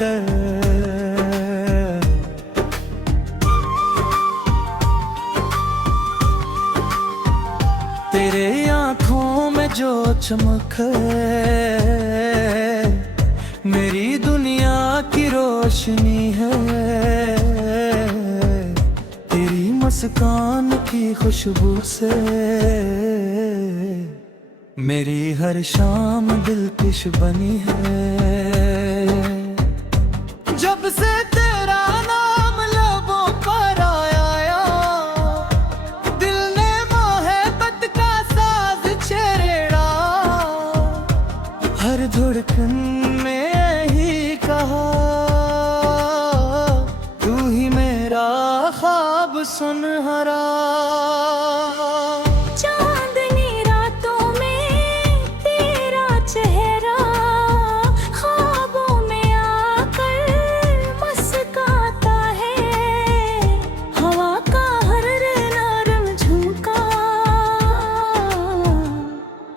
डर। तेरे आँखों में जो चमक है मेरी दुनिया की रोशनी है। तेरी मुस्कान की खुशबू से मेरी हर शाम दिलकश बनी है। जब से तेरा नाम लबों पर आया दिल ने मोहब्बत का साज छेड़ा। हर धड़कन में यही कहा तू ही मेरा ख्वाब सुनहरा।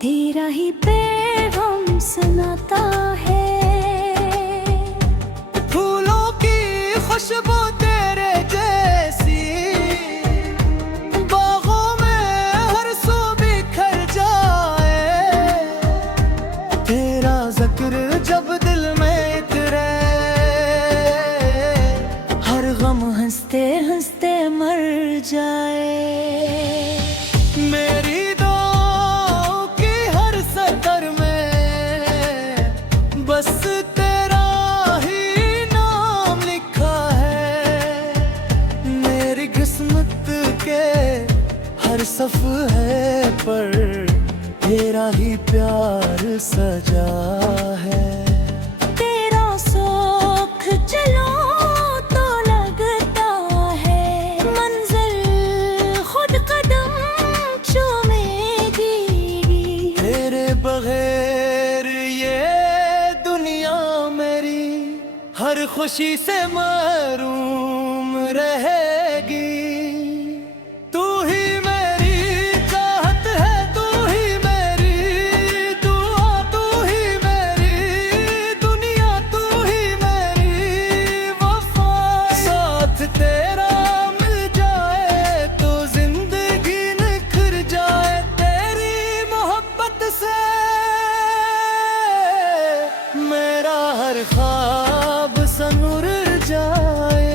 तेरा ही पैगाम सुनाता है। फूलों की खुशबू तेरे जैसी बागों में हर सू बिखर जाए। तेरा जिक्र जब दिल में उतरे हर गम हंसते हंसते मर जाए। मेरी बस तेरा ही नाम लिखा है। मेरी किस्मत के हर सफ़े पर तेरा ही प्यार सजा है। तेरा सोख चलो तो लगता है मंजिल खुद कदम चूमेगी। तेरे बगैर ये हर खुशी से महरूम रहेगी। तू ही मेरी चाहत है, तू ही मेरी दुआ, तू ही मेरी दुनिया, तू ही मेरी वफा। साथ तेरा मिल जाए तो जिंदगी निखर जाए। तेरी मोहब्बत से मेरा हर ख्वाब संवर जाए।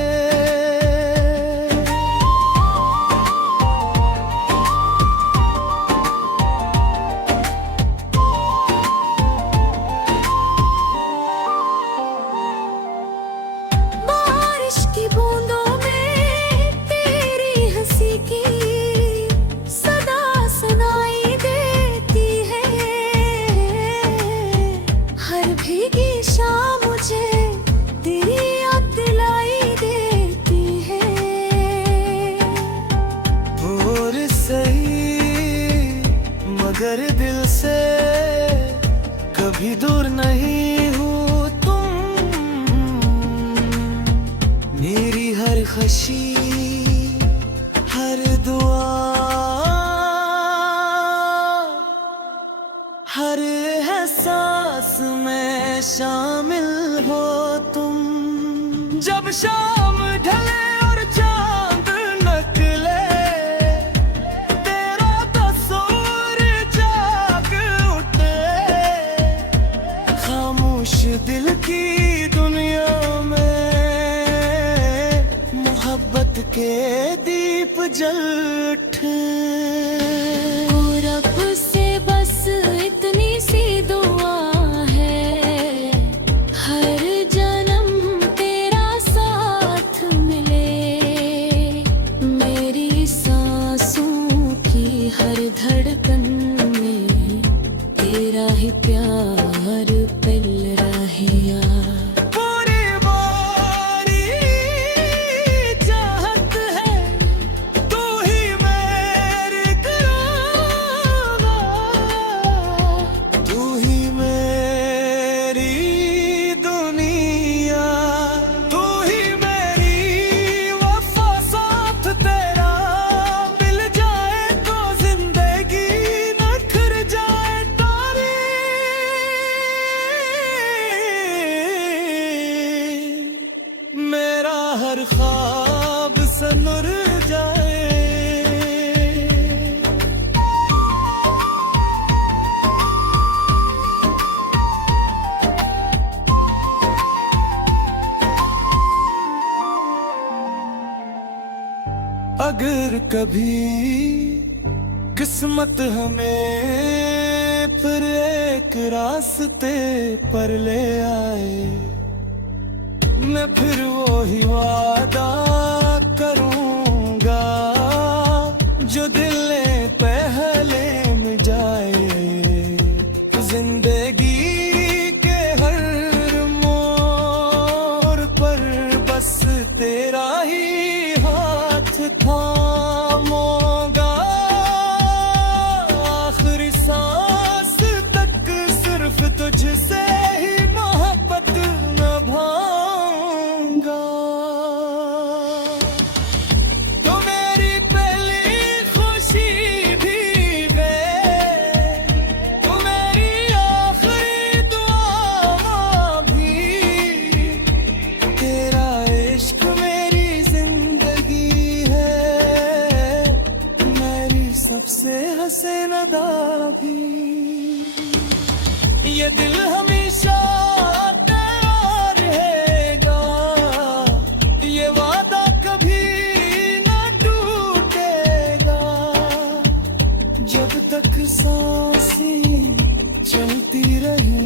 बारिश की बूंदों में तेरी हंसी की सदा सुनाई देती है। हर भीगी शाम मुझे तेरी याद दिलाई देती है। और सही मगर दिल से कभी दूर नहीं हो तुम। मेरी हर खुशी हर दुआ हर एहसास में शामिल हो तुम। जब शाम ढले और चांद निकले तेरा तस्वीर जाग उठे। खामोश दिल की दुनिया में मोहब्बत के दीप जल उठे। रब से बस इतनी सी दुआ है हर जन्म तेरा साथ मिले। मेरी सांसों की हर धड़कन में तेरा ही प्यार पल रहिया। पूरी बारी चाहत है तू ही मेरी करार। अगर कभी किस्मत हमें फिर एक रास्ते पर ले आए, मैं फिर वो ही वादा करूंगा जो दिल ने पहले में जाए। जिंदगी के हर मोड़ पर बस तेरा ही हाथ थामूंगा, आखिरी सांस तक सिर्फ तुझसे ही मोहब्बत निभाऊंगा। तो मेरी पहली खुशी भी वे, तो मेरी आखिरी दुआ भी, तेरा इश्क मेरी जिंदगी है, मेरी सबसे हसीन अदा भी। ये दिल हमेशा तैयार रहेगा, ये वादा कभी न टूटेगा, जब तक सांसें चलती रही